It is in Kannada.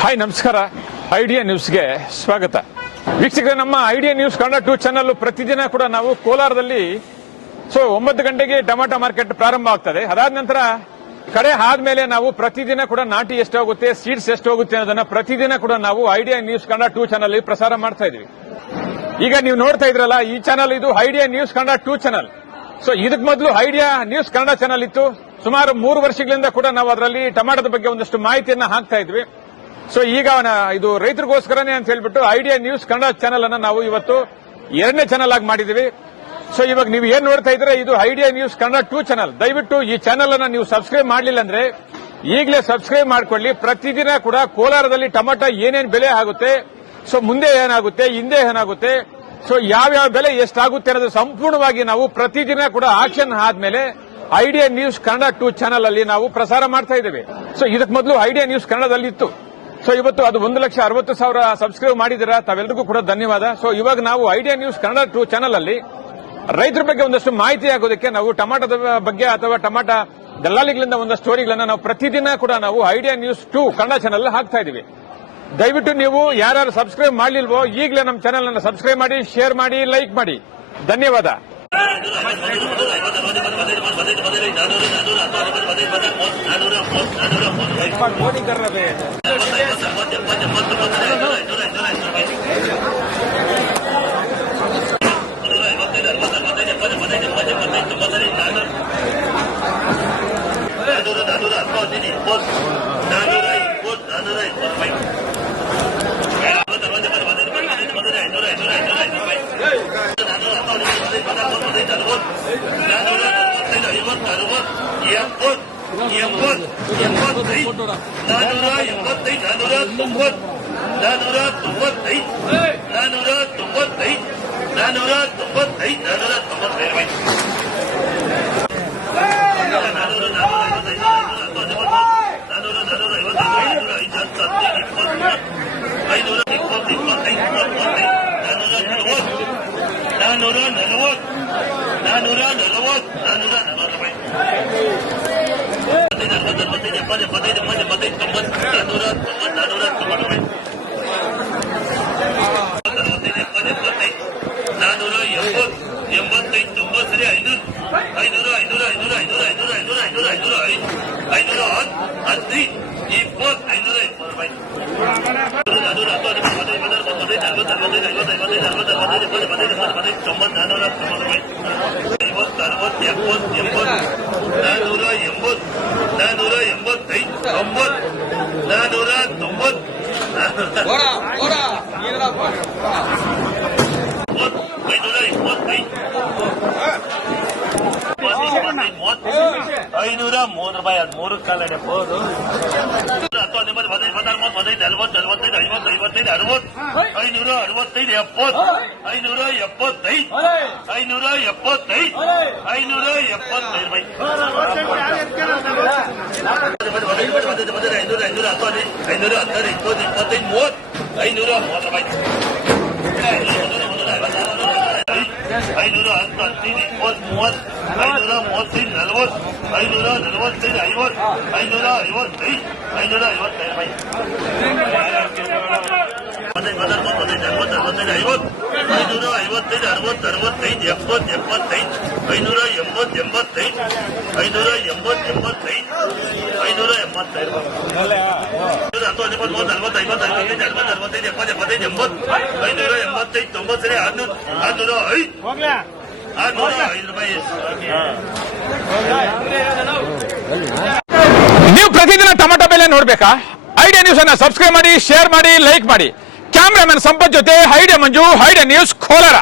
ಹಾಯ್ ನಮಸ್ಕಾರ. ಐಡಿಯಾ ನ್ಯೂಸ್ಗೆ ಸ್ವಾಗತ. ವೀಕ್ಷಕರೇ, ನಮ್ಮ ಐಡಿಯಾ ನ್ಯೂಸ್ ಕನ್ನಡ 2 ಚಾನಲ್ ಪ್ರತಿದಿನ ಕೂಡ ನಾವು ಕೋಲಾರದಲ್ಲಿ 9 ಗಂಟೆಗೆ ಟೊಮಾಟೊ ಮಾರ್ಕೆಟ್ ಪ್ರಾರಂಭ ಆಗ್ತದೆ. ಅದಾದ ನಂತರ ಕಡೆ ಆದ್ಮೇಲೆ ನಾವು ಪ್ರತಿದಿನ ಕೂಡ ನಾಟಿ ಎಷ್ಟು ಹೋಗುತ್ತೆ, ಸೀಡ್ಸ್ ಎಷ್ಟು ಹೋಗುತ್ತೆ ಅನ್ನೋದನ್ನ ಪ್ರತಿದಿನ ಕೂಡ ನಾವು ಐಡಿಯಾ ನ್ಯೂಸ್ ಕನ್ನಡ 2 ಚಾನಲ್ ಪ್ರಸಾರ ಮಾಡ್ತಾ ಇದೀವಿ. ಈಗ ನೀವು ನೋಡ್ತಾ ಇದ್ರಲ್ಲ, ಈ ಚಾನಲ್ ಇದು ಐಡಿಯಾ ನ್ಯೂಸ್ ಕನ್ನಡ 2 ಚಾನಲ್. ಇದಕ್ಕೆ ಮೊದಲು ಐಡಿಯಾ ನ್ಯೂಸ್ ಕನ್ನಡ ಚಾನಲ್ ಇತ್ತು. ಸುಮಾರು 3 ವರ್ಷಗಳಿಂದ ಕೂಡ ನಾವು ಅದರಲ್ಲಿ ಟೊಮಾಟೋದ ಬಗ್ಗೆ ಒಂದಷ್ಟು ಮಾಹಿತಿಯನ್ನ ಹಾಕ್ತಾ ಇದ್ವಿ. ಈಗ ಇದು ರೈತರಿಗೋಸ್ಕರನೇ ಅಂತ ಹೇಳ್ಬಿಟ್ಟು ಐಡಿಯಾ ನ್ಯೂಸ್ ಕನ್ನಡ ಚಾನಲ್ ಅನ್ನ ನಾವು ಇವತ್ತು 2ನೇ ಚಾನಲ್ ಆಗಿ ಮಾಡಿದೀವಿ. ಇವಾಗ ನೀವು ಏನ್ ನೋಡ್ತಾ ಇದ್ರೆ ಇದು ಐಡಿಯಾ ನ್ಯೂಸ್ ಕನ್ನಡ 2 ಚಾನಲ್. ದಯವಿಟ್ಟು ಈ ಚಾನಲ್ ಅನ್ನ ನೀವು ಸಬ್ಸ್ಕ್ರೈಬ್ ಮಾಡಲಿಲ್ಲ ಅಂದ್ರೆ ಈಗಲೇ ಸಬ್ಸ್ಕ್ರೈಬ್ ಮಾಡ್ಕೊಳ್ಳಿ. ಪ್ರತಿದಿನ ಕೂಡ ಕೋಲಾರದಲ್ಲಿ ಟೊಮಾಟೊ ಏನೇನು ಬೆಲೆ ಆಗುತ್ತೆ, ಮುಂದೆ ಏನಾಗುತ್ತೆ, ಹಿಂದೆ ಏನಾಗುತ್ತೆ, ಯಾವ್ಯಾವ ಬೆಲೆ ಎಷ್ಟಾಗುತ್ತೆ ಅನ್ನೋದು ಸಂಪೂರ್ಣವಾಗಿ ನಾವು ಪ್ರತಿದಿನ ಕೂಡ ಆಕ್ಷನ್ ಆದ್ಮೇಲೆ ಐಡಿಯಾ ನ್ಯೂಸ್ ಕನ್ನಡ 2 ಚಾನಲ್ ಅಲ್ಲಿ ನಾವು ಪ್ರಸಾರ ಮಾಡ್ತಾ ಇದ್ದೇವೆ. ಇದಕ್ಕೆ ಮೊದಲು ಐಡಿಯಾ ನ್ಯೂಸ್ ಕನ್ನಡದಲ್ಲಿ ಇತ್ತು. ಇವತ್ತು ಅದು 1,60,000 ಸಬ್ಸ್ಕ್ರೈಬ್ ಮಾಡಿದಿರಾ, ತಾವೆಲ್ಲರಿಗೂ ಕೂಡ ಧನ್ಯವಾದ. ಇವಾಗ ನಾವು ಐಡಿಯಾ ನ್ಯೂಸ್ ಕನ್ನಡ 2 ಚಾನಲ್ ಅಲ್ಲಿ ರೈತರ ಬಗ್ಗೆ ಒಂದಷ್ಟು ಮಾಹಿತಿ ಆಗೋದಕ್ಕೆ ನಾವು ಟೊಮಾಟೋದ ಬಗ್ಗೆ ಅಥವಾ ಟೊಮಾಟೊ ದಲ್ಲಾಳಿಗಳಿಂದ ಒಂದಷ್ಟು ಸ್ಟೋರಿಗಳನ್ನ ನಾವು ಪ್ರತಿದಿನ ಕೂಡ ನಾವು ಐಡಿಯಾ ನ್ಯೂಸ್ 2 ಕನ್ನಡ ಚಾನಲ್ ಹಾಕ್ತಾ ಇದೀವಿ. ದಯವಿಟ್ಟು ನೀವು ಯಾರು ಸಬ್ಸ್ಕ್ರೈಬ್ ಮಾಡಲಿಲ್ವೋ ಈಗಲೇ ನಮ್ಮ ಚಾನಲ್ ಅನ್ನು ಸಬ್ಸ್ಕ್ರೈಬ್ ಮಾಡಿ, ಶೇರ್ ಮಾಡಿ, ಲೈಕ್ ಮಾಡಿ. ಧನ್ಯವಾದ. ನೀವು ಪ್ರತಿದಿನ ಟೊಮಾಟೊ ಬೆಲೆ ನೋಡ್ಬೇಕಾ? ಐಡಿಯಾ ನ್ಯೂಸ್ ಅನ್ನ ಸಬ್ಸ್ಕ್ರೈಬ್ ಮಾಡಿ, ಶೇರ್ ಮಾಡಿ, ಲೈಕ್ ಮಾಡಿ. ಕ್ಯಾಮ್ರಾಮನ್ ಸಂಪತ್ ಜೊತೆ ಐಡಿಯಾ ಮಂಜು, ಐಡಿಯಾ ನ್ಯೂಸ್ ಕೋಲಾರ.